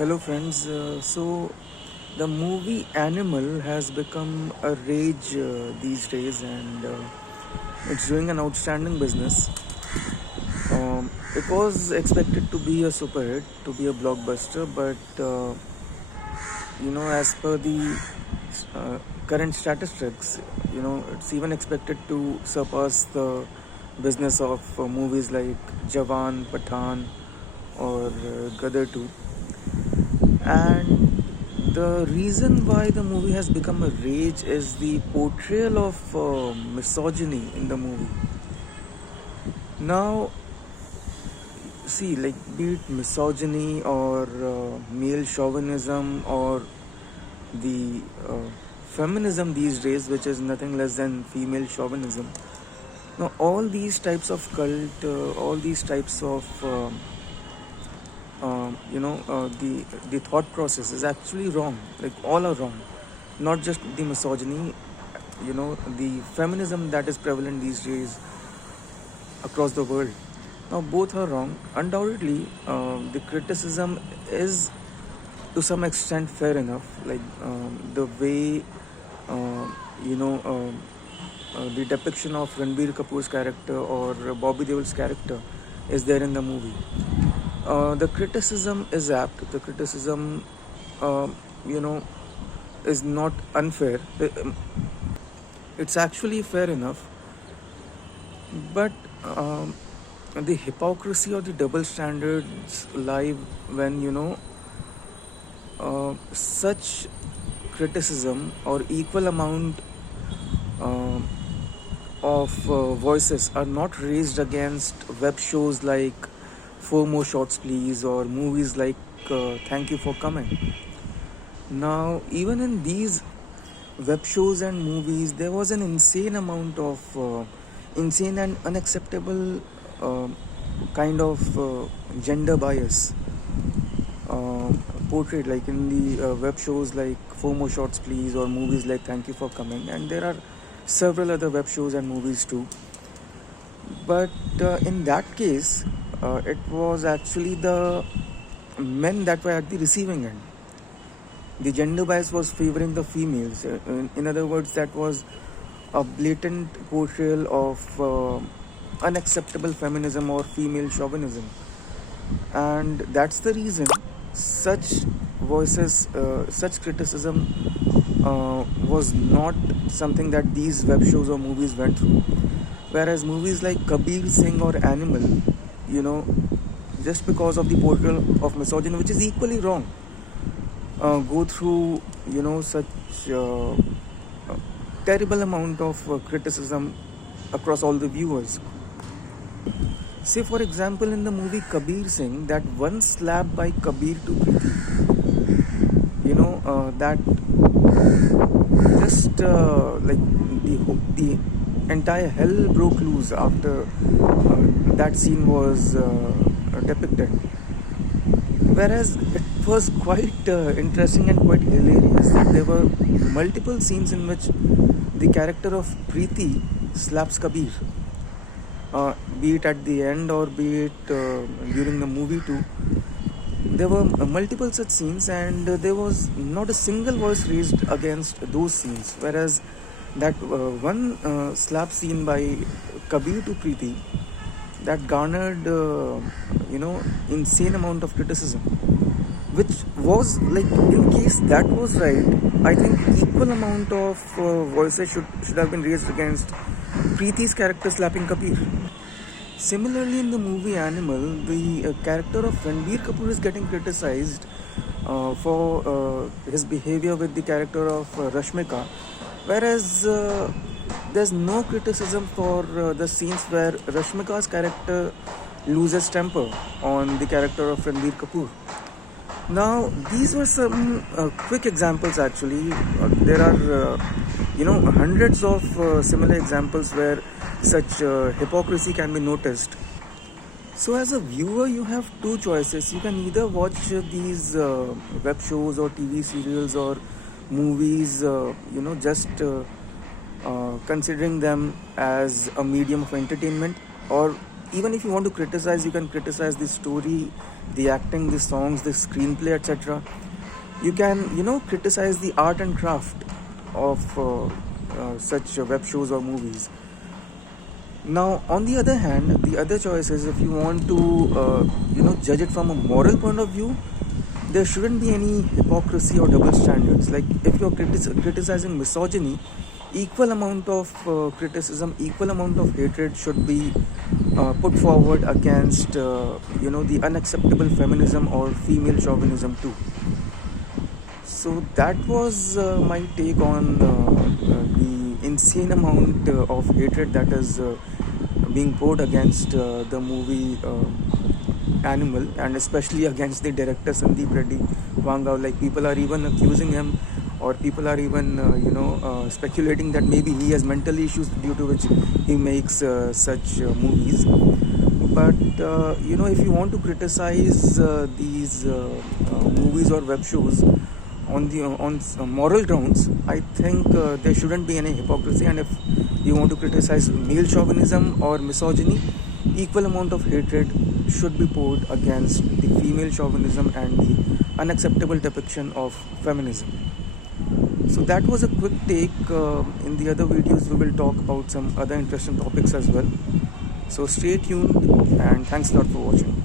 Hello, friends. The movie Animal has become a rage these days, and it's doing an outstanding business. It was expected to be a super hit, to be a blockbuster, but as per the current statistics, it's even expected to surpass the business of movies like Jawan, Pathan, or Gadar 2. And the reason why the movie has become a rage is the portrayal of misogyny in the movie. Now, see, like, be it misogyny or male chauvinism or the feminism these days, which is nothing less than female chauvinism. Now, all these types of cult, all these types of the thought process is actually wrong. Like, all are wrong, not just the misogyny. The feminism that is prevalent these days across the world. Now, both are wrong. Undoubtedly, the criticism is to some extent fair enough. Like, the way the depiction of Ranbir Kapoor's character or Bobby Deol's character is there in the movie. The criticism is apt. The criticism, is not unfair. It's actually fair enough. But the hypocrisy or the double standards lie when such criticism or equal amount of voices are not raised against web shows like Four More Shots Please or movies like Thank You for Coming. Now, even in these web shows and movies, there was an insane amount of insane and unacceptable kind of gender bias portrayed, like in the web shows like Four More Shots Please or movies like Thank You for Coming, and there are several other web shows and movies too. But in that case, it was actually the men that were at the receiving end. The gender bias was favoring the females. In other words, that was a blatant portrayal of unacceptable feminism or female chauvinism. And that's the reason such voices, such criticism was not something that these web shows or movies went through. Whereas movies like Kabir Singh or Animal, just because of the portrayal of misogyny, which is equally wrong, go through, such terrible amount of criticism across all the viewers. Say, for example, in the movie Kabir Singh, that one slap by Kabir to Preeti, that just like the entire hell broke loose after that scene was depicted. Whereas it was quite interesting and quite hilarious that there were multiple scenes in which the character of Preeti slaps Kabir. Be it at the end or be it during the movie too. There were multiple such scenes, and there was not a single voice raised against those scenes. Whereas that one slap scene by Kabir to Preeti, that garnered insane amount of criticism, which was like, in case that was right, I think equal amount of voices should have been raised against Preeti's character slapping Kabir. Similarly, in the movie Animal, the character of Ranbir Kapoor is getting criticized for his behavior with the character of Rashmika, whereas there's no criticism for the scenes where Rashmika's character loses temper on the character of Ranbir Kapoor. Now, these were some quick examples actually. There are, hundreds of similar examples where such hypocrisy can be noticed. So, as a viewer, you have two choices. You can either watch these web shows or TV serials or movies, just considering them as a medium of entertainment, or even if you want to criticize, you can criticize the story, the acting, the songs, the screenplay, etc. You can, criticize the art and craft of such web shows or movies. Now, on the other hand, the other choice is, if you want to, judge it from a moral point of view, there shouldn't be any hypocrisy or double standards. Like, if you're criticizing misogyny, equal amount of criticism, equal amount of hatred should be put forward against, the unacceptable feminism or female chauvinism too. So that was my take on the insane amount of hatred that is being poured against the movie Animal, and especially against the director Sandeep Reddy Vanga. Like, people are even accusing him, or people are even speculating that maybe he has mental issues due to which he makes such movies. But if you want to criticize these movies or web shows on moral grounds, I think there shouldn't be any hypocrisy. And if you want to criticize male chauvinism or misogyny, equal amount of hatred should be poured against the female chauvinism and the unacceptable depiction of feminism. So that was a quick take. In the other videos, we will talk about some other interesting topics as well. So stay tuned, and thanks a lot for watching.